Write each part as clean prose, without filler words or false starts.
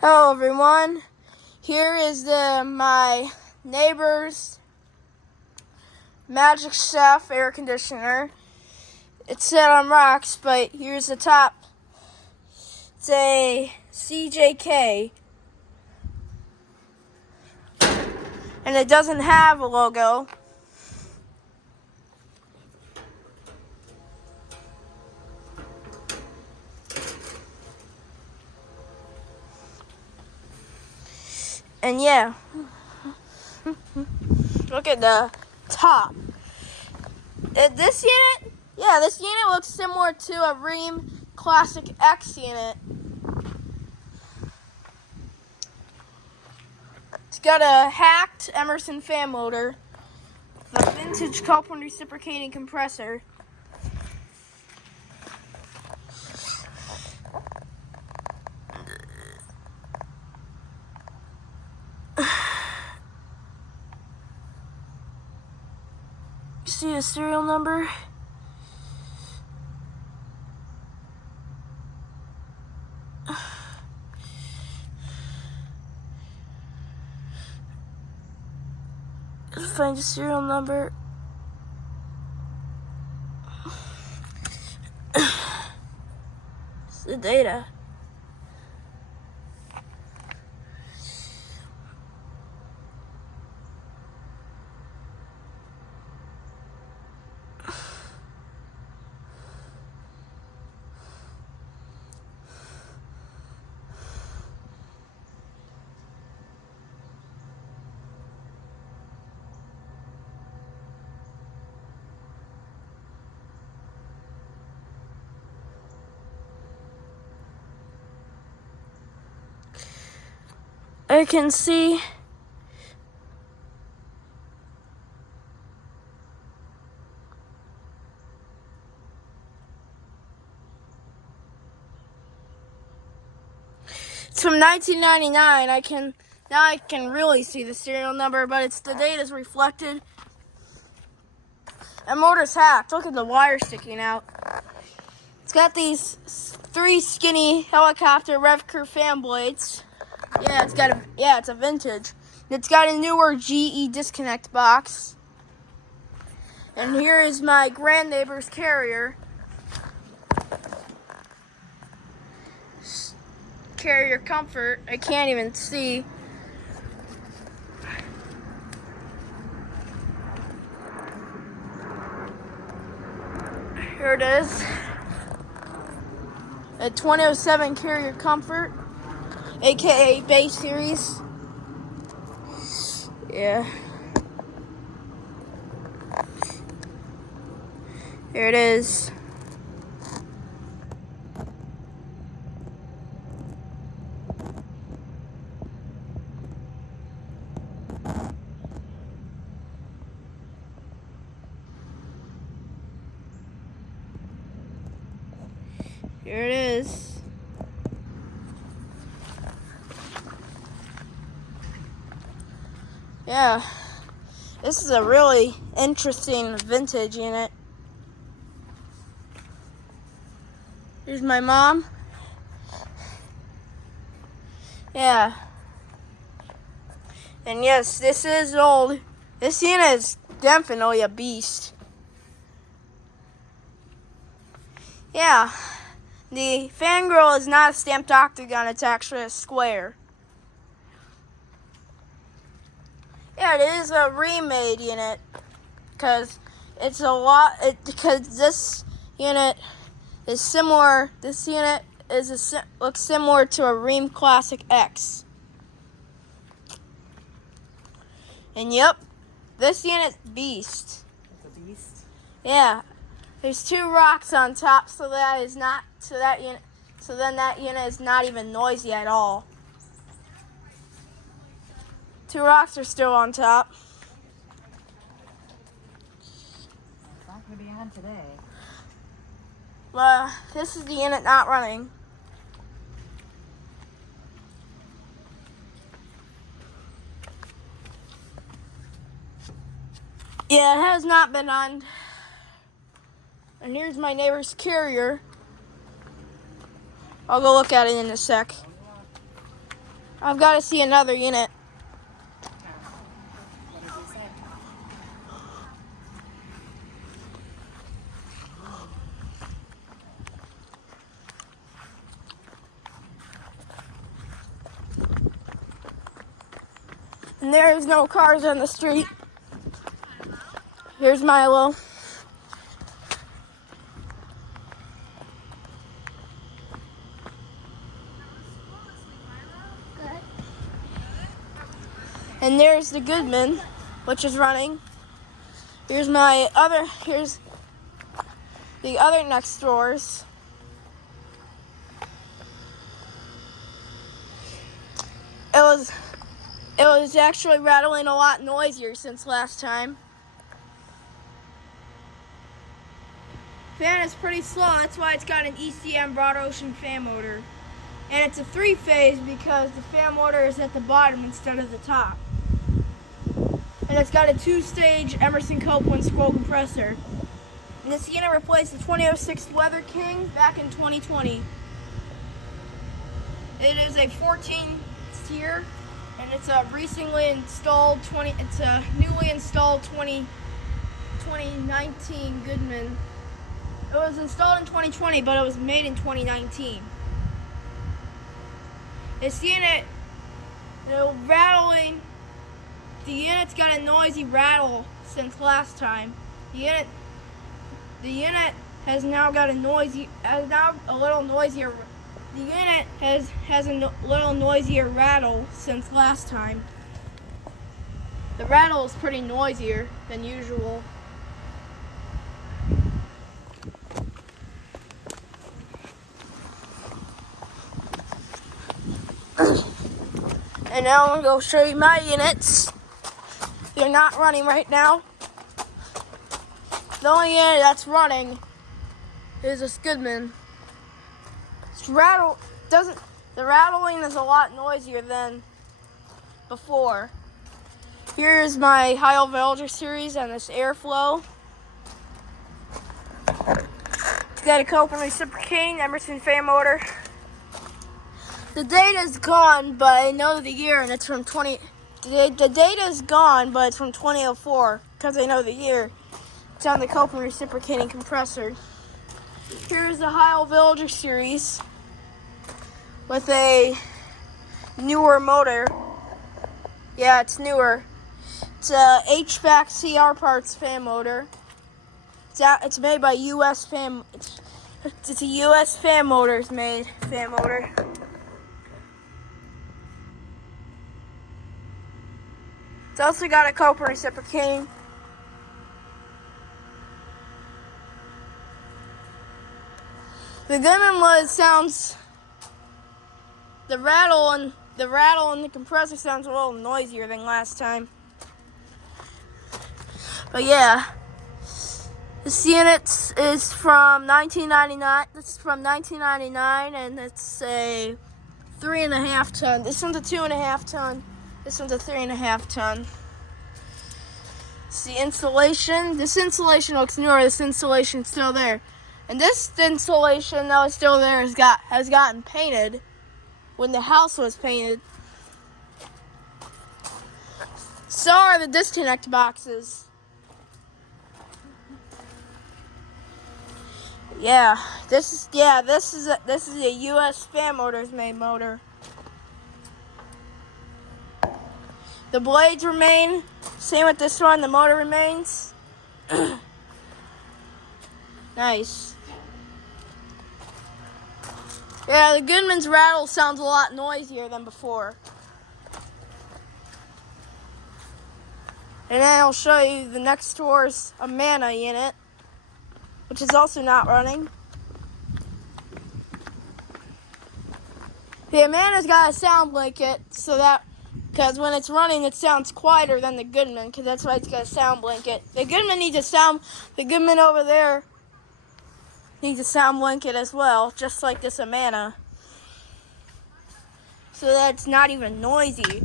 Hello everyone, here is my neighbor's Magic Chef air conditioner. It's set on rocks, but here's the top. It's a CJK, and it doesn't have a logo. And yeah, look at the top. This unit looks similar to a Rheem Classic X unit. It's got a hacked Emerson fan motor, a vintage Copeland reciprocating compressor, you see the serial number? Let's find the serial number. It's the data. I can see it's from 1999. I can really see the serial number, but the date is reflected. That motor's hacked. Look at the wire sticking out. It's got these 3 skinny helicopter rev crew fan blades. It's a vintage. It's got a newer GE disconnect box. And here is my grand neighbor's carrier. Carrier comfort. I can't even see. Here it is. A 2007 carrier comfort, aka base series. Yeah. Here it is. Here it is. Yeah, this is a really interesting vintage unit. Here's my mom. Yeah. And yes, this is old. This unit is definitely a beast. Yeah. The fan grill is not a stamped octagon, it's actually a square. Yeah, it is a remade unit because this unit is similar. This unit looks similar to a Rheem Classic X. And yep, this unit's beast. It's a beast. Yeah, there's 2 rocks on top, so that unit is not even noisy at all. 2 rocks are still on top. It's not going to be on today. This is the unit not running. Yeah, it has not been on. And here's my neighbor's carrier. I'll go look at it in a sec. I've got to see another unit. What does he say? And there's no cars on the street. Here's Milo. And there's the Goodman, which is running. Here's the other next doors. It was actually rattling a lot noisier since last time. Fan is pretty slow, that's why it's got an ECM broad ocean fan motor. And it's a 3-phase because the fan motor is at the bottom instead of the top. And it's got a 2-stage Emerson Copeland scroll compressor. And this unit replaced the 2006 Weather King back in 2020. It is a 14 tier, and it's a newly installed 2019 Goodman. It was installed in 2020, but it was made in 2019. This unit, the unit's got a noisy rattle since last time. The unit has now got a little noisier. The unit has a little noisier rattle since last time. The rattle is pretty noisier than usual. And now I'm going to go show you my units. They're not running right now. The only unit that's running is a Goodman. The rattling is a lot noisier than before. Here's my high voltage series and this airflow. It's got a Copeland reciprocating Emerson fan motor. The data's gone, but I know the year, and it's from the data's gone, but it's from 2004 because I know the year. It's on the Copeland reciprocating compressor. Here's the high voltage series with a newer motor. Yeah, it's newer. It's a HVAC CR parts fan motor. It's made by US fan. It's a US fan motors made fan motor. It's also got a Copeland reciprocating. The Goodman the rattle and the compressor sounds a little noisier than last time. But yeah, this unit is from 1999. This is from 1999, and it's a 3.5 ton. This one's a 2.5 ton. This one's a 3.5 ton. It's the insulation. This insulation looks newer. This installation's still there. And this insulation that was still there has gotten painted when the house was painted. So are the disconnect boxes. This is a US fan motors made motor. The blades remain. Same with this one. The motor remains. Nice. Yeah, the Goodman's rattle sounds a lot noisier than before. And then I'll show you the next door's Amana unit, which is also not running. The Amana's got a sound blanket, because when it's running, it sounds quieter than the Goodman, because that's why it's got a sound blanket. The Goodman over there needs a sound blanket as well, just like this Amana. So that it's not even noisy.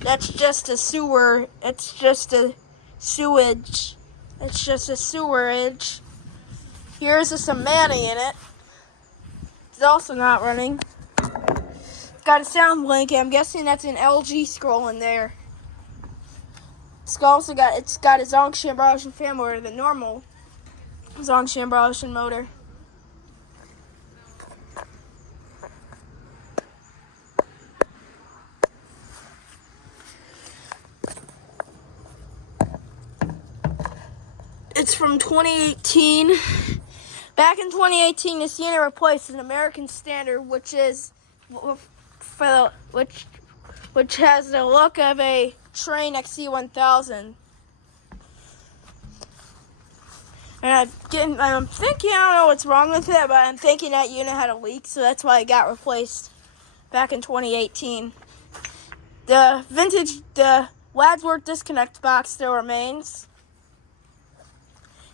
That's just a sewer. It's just a sewage. It's just a sewerage. Here's this Amana unit. It's also not running. got a sound blanket. I'm guessing that's an LG scroll in there. It's got a Zongshan Browsing fan motor, the normal Zongshan Browsing motor. It's from 2018. Back in 2018, the Sienna replaced an American Standard, which has the look of a Train XC1000. And I'm thinking, I don't know what's wrong with it, but I'm thinking that unit had a leak, so that's why it got replaced back in 2018. The Wadsworth disconnect box still remains.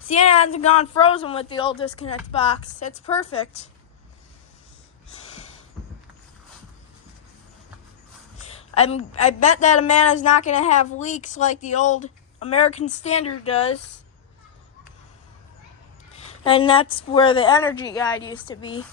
Sienna hasn't gone frozen with the old disconnect box. It's perfect. I bet that Amanda's not going to have leaks like the old American Standard does. And that's where the energy guide used to be.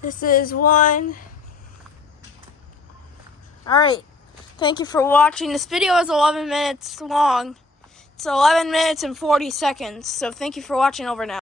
This is one. Alright, thank you for watching. This video is 11 minutes long. It's 11 minutes and 40 seconds, so thank you for watching. Over now.